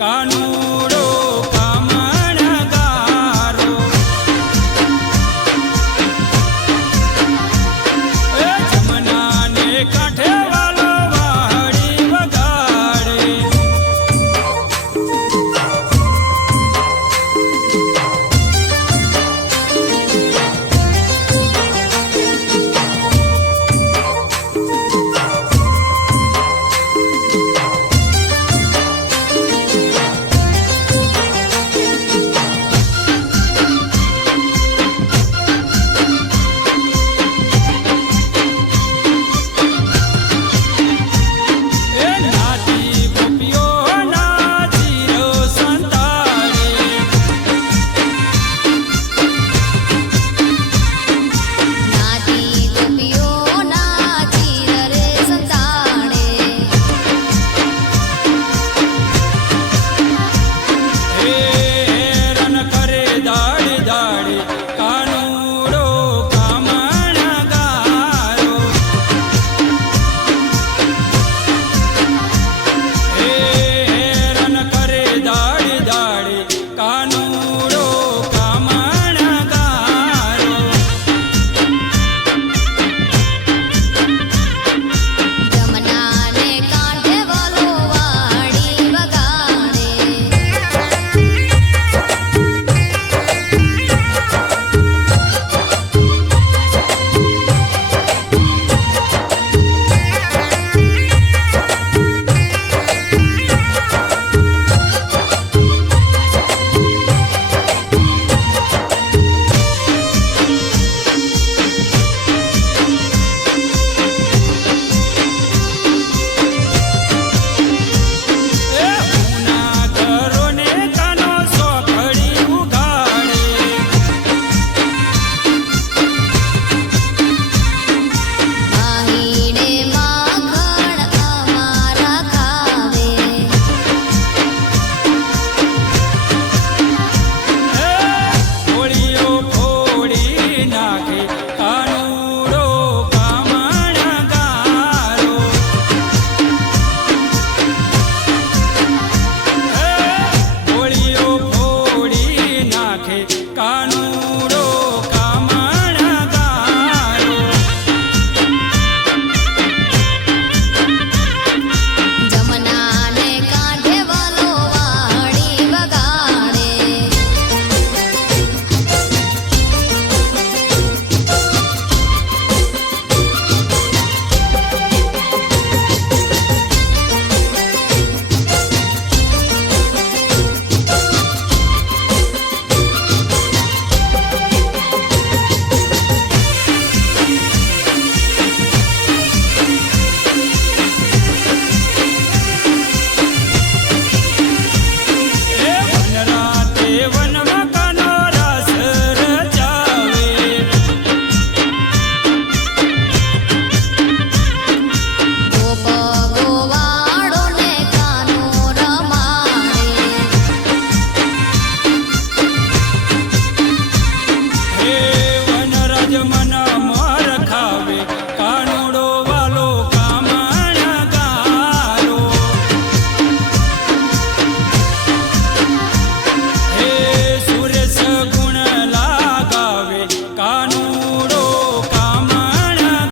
காணோ